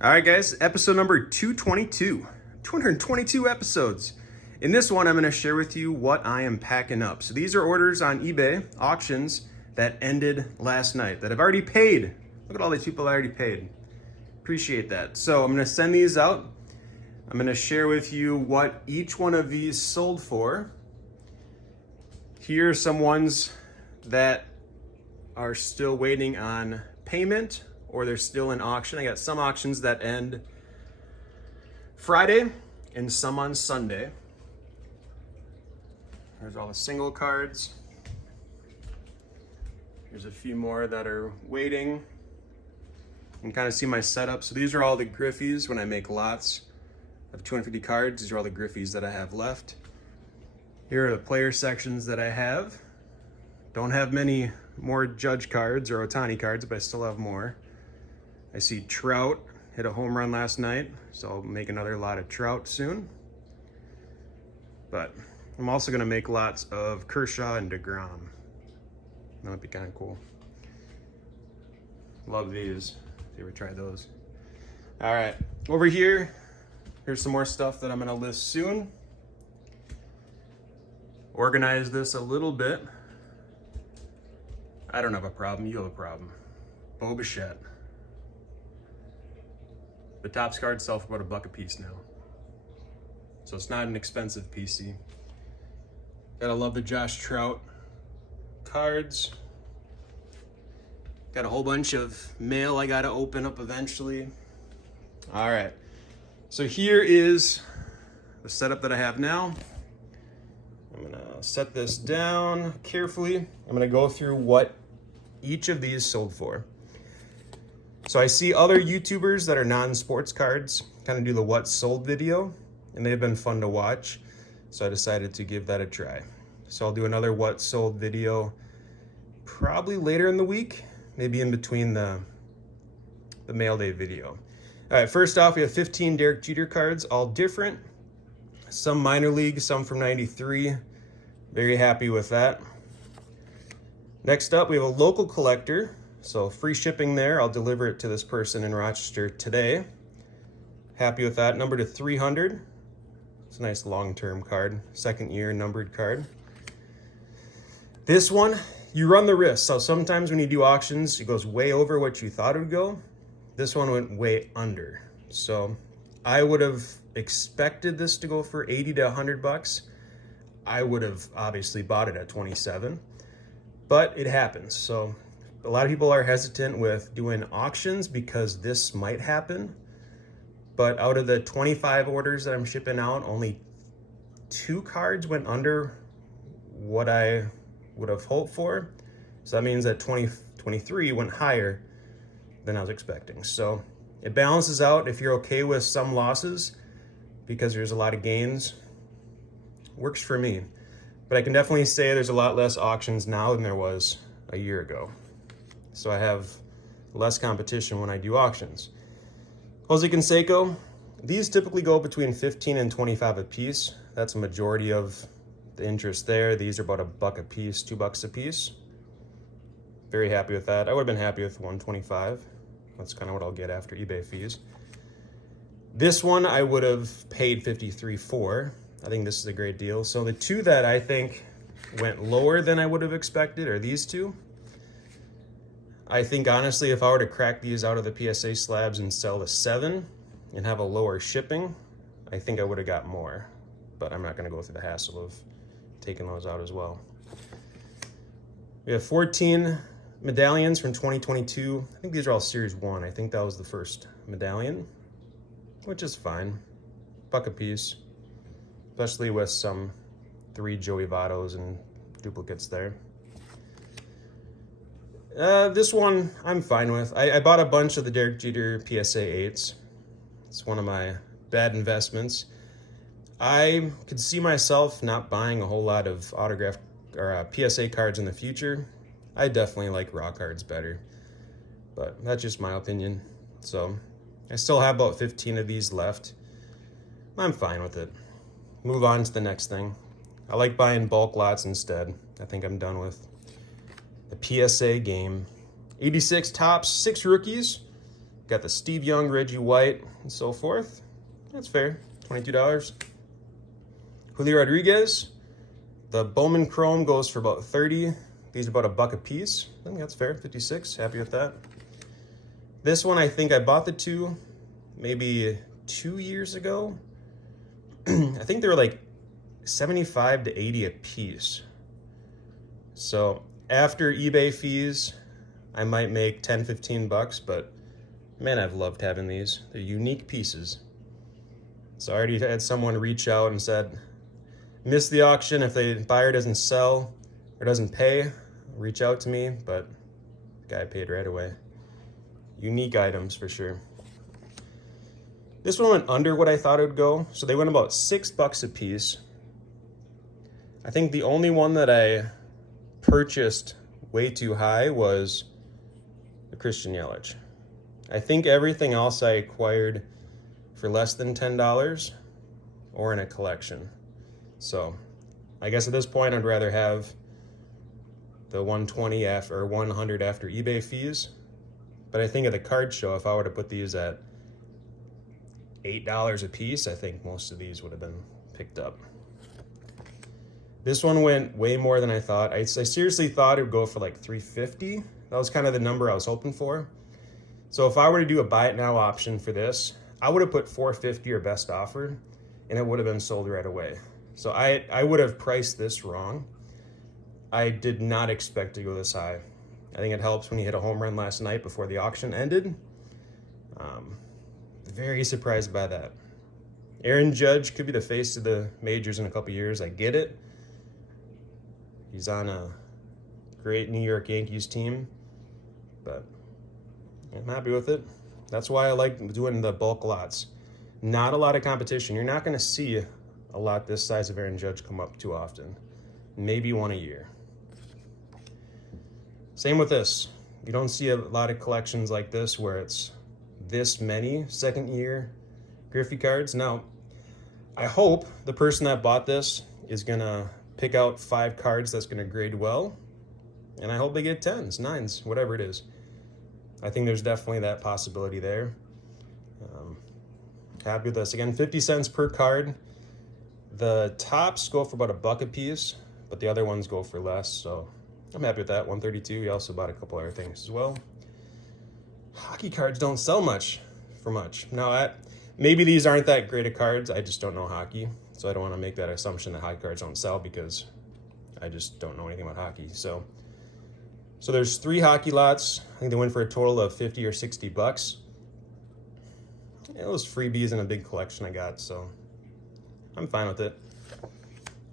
All right, guys, episode number 222. 222 episodes. In this one, I'm going to share with you what I am packing up. So these are orders on eBay, auctions that ended last night that I've already paid. Look at all these people I already paid. Appreciate that. So I'm going to send these out. I'm going to share with you what each one of these sold for. Here are some ones that are still waiting on payment, or they're still in auction. I got some auctions that end Friday and some on Sunday. There's all the single cards. There's a few more that are waiting. You can kind of see my setup. So these are all the Griffies when I make lots of 250 cards. These are all the Griffies that I have left. Here are the player sections that I have. Don't have many more Judge cards or Ohtani cards, but I still have more. I see Trout hit a home run last night, so I'll make another lot of Trout soon. But I'm also going to make lots of Kershaw and DeGrom. That would be kind of cool. Love these. If you ever tried those. All right, over here, here's some more stuff that I'm going to list soon. Organize this a little bit. I don't have a problem. You have a problem. Bo Bichette. The Topps cards sell for about $1 a piece now. So it's not an expensive PC. Gotta love the Josh Trout cards. Got a whole bunch of mail I gotta open up eventually. All right. So here is the setup that I have now. I'm gonna set this down carefully. I'm gonna go through what each of these sold for. So I see other YouTubers that are non-sports cards kind of do the what sold video, and they've been fun to watch. So I decided to give that a try. So I'll do another what sold video probably later in the week, maybe in between the mail day video. All right, first off, we have 15 Derek Jeter cards, all different. Some minor league, some from 93. Very happy with that. Next up, we have a local collector. So free shipping there. I'll deliver it to this person in Rochester today. Happy with that. Number to 300. It's a nice long-term card. Second year numbered card. This one, you run the risk. So sometimes when you do auctions, it goes way over what you thought it would go. This one went way under. So I would have expected this to go for 80 to 100 bucks. I would have obviously bought it at 27, but it happens. So a lot of people are hesitant with doing auctions because this might happen. But out of the 25 orders that I'm shipping out, only 2 cards went under what I would have hoped for. So that means that 23 went higher than I was expecting. So it balances out if you're okay with some losses because there's a lot of gains. Works for me. But I can definitely say there's a lot less auctions now than there was a year ago. So I have less competition when I do auctions. Jose Canseco, these typically go between 15 and 25 a piece. That's a majority of the interest there. These are about $1 a piece, $2 a piece. Very happy with that. I would have been happy with 125. That's kind of what I'll get after eBay fees. This one I would have paid 53 for. I think this is a great deal. So the 2 that I think went lower than I would have expected are these 2. I think honestly, if I were to crack these out of the PSA slabs and sell the 7 and have a lower shipping, I think I would have got more. But I'm not going to go through the hassle of taking those out as well. We have 14 medallions from 2022. I think these are all Series 1. I think that was the first medallion, which is fine. $1 a piece, especially with some 3 Joey Vottos and duplicates there. This one I'm fine with. I bought a bunch of the Derek Jeter PSA 8s. It's one of my bad investments. I could see myself not buying a whole lot of autographed or PSA cards in the future. I definitely like raw cards better, but that's just my opinion. So I still have about 15 of these left. I'm fine with it. Move on to the next thing. I like buying bulk lots instead. I think I'm done with the PSA game. 86 Topps, 6 rookies. Got the Steve Young, Reggie White, and so forth. That's fair, $22. Julio Rodriguez, the Bowman Chrome goes for about 30. These are about a buck a piece. I think that's fair, 56, happy with that. This one, I think I bought the two maybe 2 years ago. I think they were like 75 to 80 a piece. So after eBay fees, I might make 10, 15 bucks, but man, I've loved having these. They're unique pieces. So I already had someone reach out and said, miss the auction. If the buyer doesn't sell or doesn't pay, reach out to me, but the guy paid right away. Unique items for sure. This one went under what I thought it would go. So they went about $6 a piece. I think the only one that I purchased way too high was the Christian Yelich. I think everything else I acquired for less than $10 or in a collection. So I guess at this point I'd rather have the 120 or 100 after eBay fees. But I think at the card show, if I were to put these at $8 a piece, I think most of these would have been picked up. This one went way more than I thought. I seriously thought it would go for like $350. That was kind of the number I was hoping for. So if I were to do a buy it now option for this, I would have put $450 or best offer, and it would have been sold right away. So I would have priced this wrong. I did not expect to go this high. I think it helps when you hit a home run last night before the auction ended. Very surprised by that. Aaron Judge could be the face of the majors in a couple years. I get it. He's on a great New York Yankees team, but I'm happy with it. That's why I like doing the bulk lots. Not a lot of competition. You're not going to see a lot this size of Aaron Judge come up too often. Maybe one a year. Same with this. You don't see a lot of collections like this where it's this many second year Griffey cards. Now, I hope the person that bought this is going to pick out 5 cards that's going to grade well. And I hope they get 10s, 9s, whatever it is. I think there's definitely that possibility there. Happy with this. Again, 50 cents per card. The tops go for about a buck a piece, but the other ones go for less. So I'm happy with that. 132. We also bought a couple other things as well. Hockey cards don't sell much for much. Now, maybe these aren't that great of cards. I just don't know hockey. So I don't want to make that assumption that hockey cards don't sell because I just don't know anything about hockey. So there's 3 hockey lots. I think they went for a total of 50 or 60 bucks. It was freebies in a big collection I got, so I'm fine with it.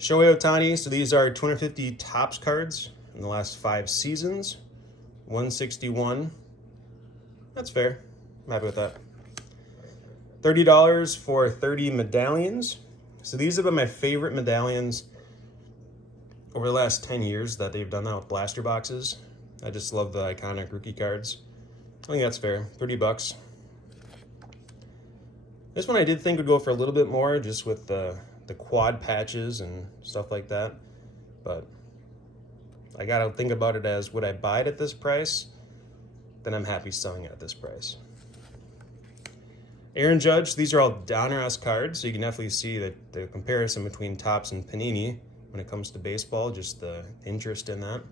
Shohei Ohtani. So these are 250 Topps cards in the last 5 seasons. 161. That's fair. I'm happy with that. $30 for 30 medallions. So these have been my favorite medallions over the last 10 years that they've done that with blaster boxes. I just love the iconic rookie cards. I think that's fair. 30 bucks. This one I did think would go for a little bit more just with the quad patches and stuff like that. But I gotta think about it as, would I buy it at this price? Then I'm happy selling it at this price. Aaron Judge, these are all Donruss cards, so you can definitely see that the comparison between Topps and Panini when it comes to baseball, just the interest in that.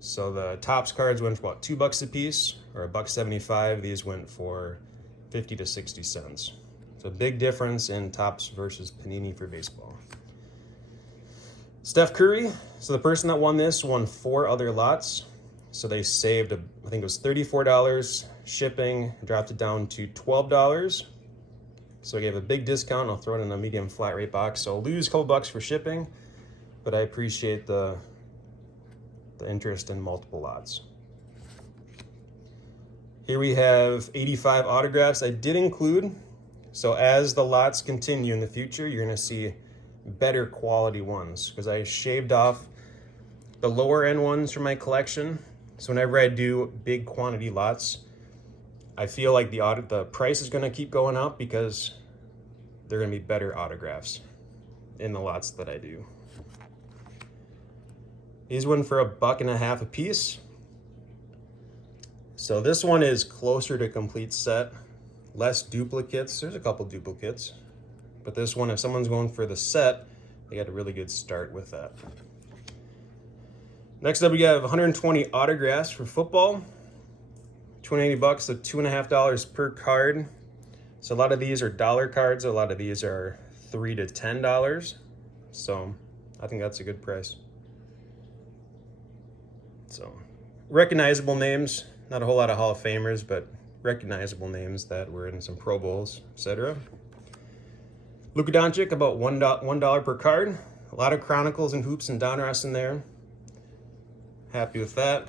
So the Topps cards went for about $2 a piece, or $1.75. These went for 50 to 60 cents. So big difference in Topps versus Panini for baseball. Steph Curry. So the person that won this won 4 other lots. So they saved, I think it was $34 shipping, dropped it down to $12. So I gave a big discount. I'll throw it in a medium flat rate box. So I'll lose a couple bucks for shipping, but I appreciate the interest in multiple lots. Here we have 85 autographs I did include. So as the lots continue in the future, you're going to see better quality ones because I shaved off the lower end ones from my collection. So whenever I do big quantity lots, I feel like the price is going to keep going up because they're going to be better autographs in the lots that I do. These went for $1.50 a piece. So this one is closer to complete set, less duplicates. There's a couple duplicates, but this one, if someone's going for the set, they got a really good start with that. Next up, we have 120 autographs for football. $280, so $2.50 per card. So a lot of these are dollar cards. A lot of these are $3 to $10. So I think that's a good price. So recognizable names, not a whole lot of Hall of Famers, but recognizable names that were in some Pro Bowls, etc. Luka Doncic, about $1 per card. A lot of Chronicles and Hoops and Donruss in there. Happy with that.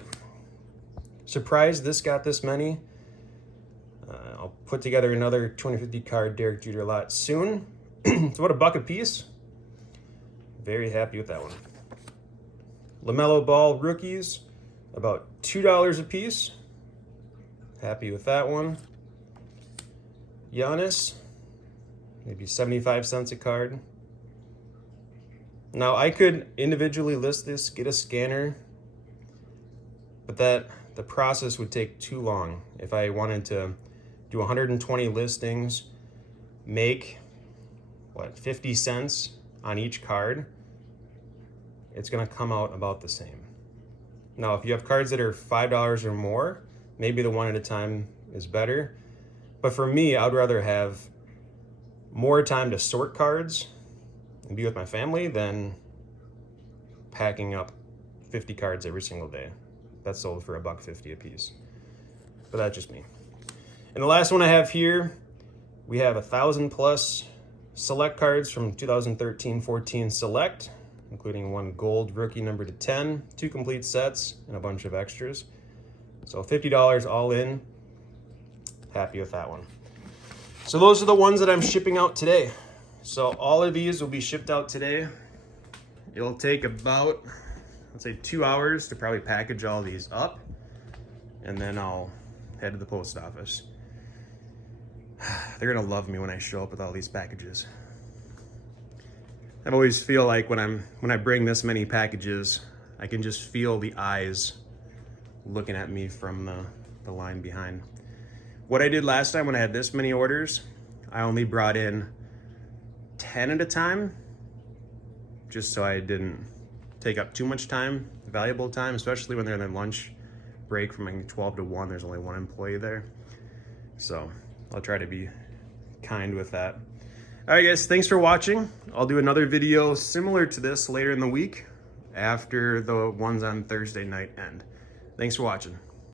Surprised this got this many. I'll put together another 250 card Derek Jeter lot soon. It's about $1 a piece. Very happy with that one. LaMelo Ball rookies, about $2 a piece. Happy with that one. Giannis, maybe 75 cents a card. Now I could individually list this, get a scanner, but the process would take too long. If I wanted to do 120 listings, make, 50 cents on each card, it's gonna come out about the same. Now, if you have cards that are $5 or more, maybe the one at a time is better. But for me, I'd rather have more time to sort cards and be with my family than packing up 50 cards every single day. That's sold for $1.50 a piece. But that's just me. And the last one I have here, we have 1,000 plus select cards from 2013-14 select, including one gold rookie number to 10, 2 complete sets, and a bunch of extras. So $50 all in. Happy with that one. So those are the ones that I'm shipping out today. So all of these will be shipped out today. It'll take about, let's say, 2 hours to probably package all these up, and then I'll head to the post office. They're gonna love me when I show up with all these packages. I always feel like when I bring this many packages, I can just feel the eyes looking at me from the line behind. What I did last time when I had this many orders, I only brought in 10 at a time, just so I didn't take up too much time, valuable time, especially when they're in their lunch break from like 12 to 1, there's only one employee there. So I'll try to be kind with that. All right, guys, thanks for watching. I'll do another video similar to this later in the week after the ones on Thursday night end. Thanks for watching.